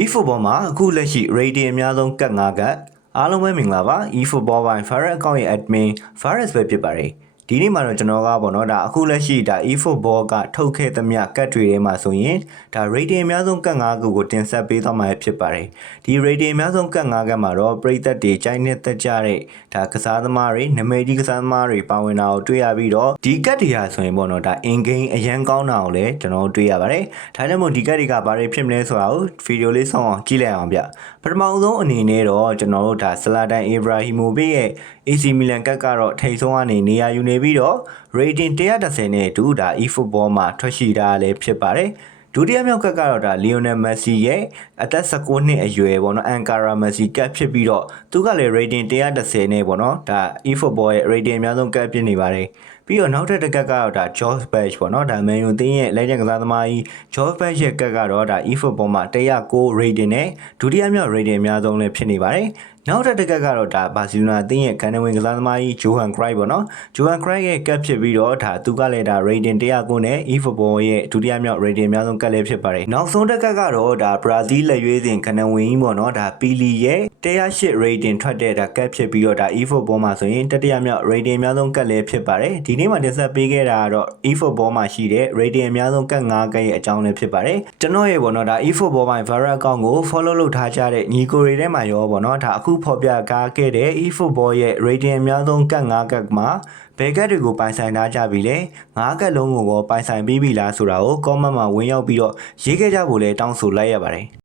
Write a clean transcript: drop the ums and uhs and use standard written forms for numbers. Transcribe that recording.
eFootball မှာအခုလက်ရှိ rating အများဆုံးကတ်5ကတ်အားလုံးပဲမင်္ဂလာပါ eFootball ပိုင်း Faris account ရဲ့ admin Faris ပဲဖြစ်ပါတယ်ဒီနေ့မှာတော့ကျွန်တော်ကပေါ့နော်ဒါအခုလက်ရှိဒါ eFootball ကထုတ်ခဲ့သမျှကတ်တွေထဲမှာဆိုရင်ဒါ rating အများဆုံးကတ်5ခုကိုတင်ဆက်ပေးသွားမှာဖြစ်ပါတယ်ဒီ rating အများဆုံးကတ်5ကတ်မှာတော့ပရိသတ်တွေကြိုက်နေသက်ကြတဲ့ဒါကစားသမားတွေနမိတ်ကြီးကစားသမားတွေပါဝင်တာကိုတွေ့ရပြီးတော့ဒီကတ်တွေဟာဆိုရင်ပေါ့နော်ဒါ in game အရန်ကောင်းတာကိုလည်းကျွန်တော်တွေ့ရပါတယ်ဒါကြောင့်မို့ဒီကတ်တွေကဘာတွေဖြစ်မလဲဆိုတာကိုဗီဒီယိုလေးဆောင်အောင်ကြည့်လိုက်အောင်ဗျပထမဆုံးအနေနဲ့တော့ကျွန်တော်တို့ဒါဆလာဒန်အီဘရာဟီမိုဗစ်ရဲ့ AC မီလန်ကတ်ကတော့ထိပ်ဆုံးကနေနေရာယူနေပြီးတော့ rating 130နဲ့အတူဒါ eFootball မှာထွက်ရှိတာလည်းဖြစ်ပါတယ်ဒုတိယမြောက်ကတ်ကတော့ဒါလီယိုနယ်မက်ဆီရဲ့အသက်19နှစ်အရွယ်ပေါ့နော်အန်ကာရာမက်ဆီကတ်ဖြစ်ပြီးတော့သူကလည်း rating 130နဲ့ပေါ့နော်ဒါ eFootball ရဲ့ rating အများဆုံးကတ်ဖြစ်နေပါတယ်ပြီးတော့နောက်ထပ်တစ်ကတ်ကတော့ဒါ George Best ပေါ့နော်ဒါမန်ယူအသင်းရဲ့လက်ကျန်ကစားသမားကြီး George Best ရဲ့ကတ်ကတော့ဒါ eFootball မှာ109 rating နဲ့ဒုတိယမြောက် rating အများဆုံးလည်းဖြစ်နေပါတယ်နောက်တစ်ကတ်ကတော့ဒါဘာစီလိုနာအသင်းရဲ့ကန်နဝင်ကစားသမားကြီးဂျိုဟန်ခရိုက်ပေါ့နော်ဂျိုဟန်ခရိုက်ရဲ့ကတ်ဖြစ်ပြီးတော့ဒါသူကလည်းဒါ rating 109နဲ့ eFootball ရဲ့ဒုတိယမြောက် rating အများဆုံးကတ်လည်းဖြစ်ပါတယ်နောက်ဆုံးတစ်ကတ်ကတော့ဒါဘရာဇီးလက်ရွေးစင်ကန်နဝင်ကြီးပေါ့နော်ဒါပီလီရဲ့108 rating ထွက်တဲ့ဒါကတ်ဖြစ်ပြီးတော့ဒါ eFootball မှာဆိုရင်တတိယမြောက် rating အများဆုံးကတ်လည်းဖြစ်ပါတယ်ဒီနေ့မှာတင်ဆက်ပေးခဲ့တာကတော့ eFootball မှာရှိတဲ့ rating အများဆုံးကတ်5ကတ်ရဲ့အကြောင်းလည်းဖြစ်ပါတယ်ကျွန်တော်ရဲ့ပေါ့နော်ဒါ eFootball မှာ Faris account ကို follow လုပ်ထားကြတဲ့ညီကိုတွေထဲမှာရောပေါ့နော်ဒါအခုဖော်ပြကားခဲ့တဲ့ eFootball ရဲ့ rating အများဆုံးကတ်5ကတ်မှာဘယ်ကတ်တွေကိုပိုင်ဆိုင်ထားကြပြီလဲ5ကတ်လုံးကိုပိုင်ဆိုင်ပြီးပြီလားဆိုတာကို comment မှာဝင်ရောက်ပြီးတော့ရေးခဲ့ကြဖို့လည်းတောင်းဆိုလိုက်ရပါတယ်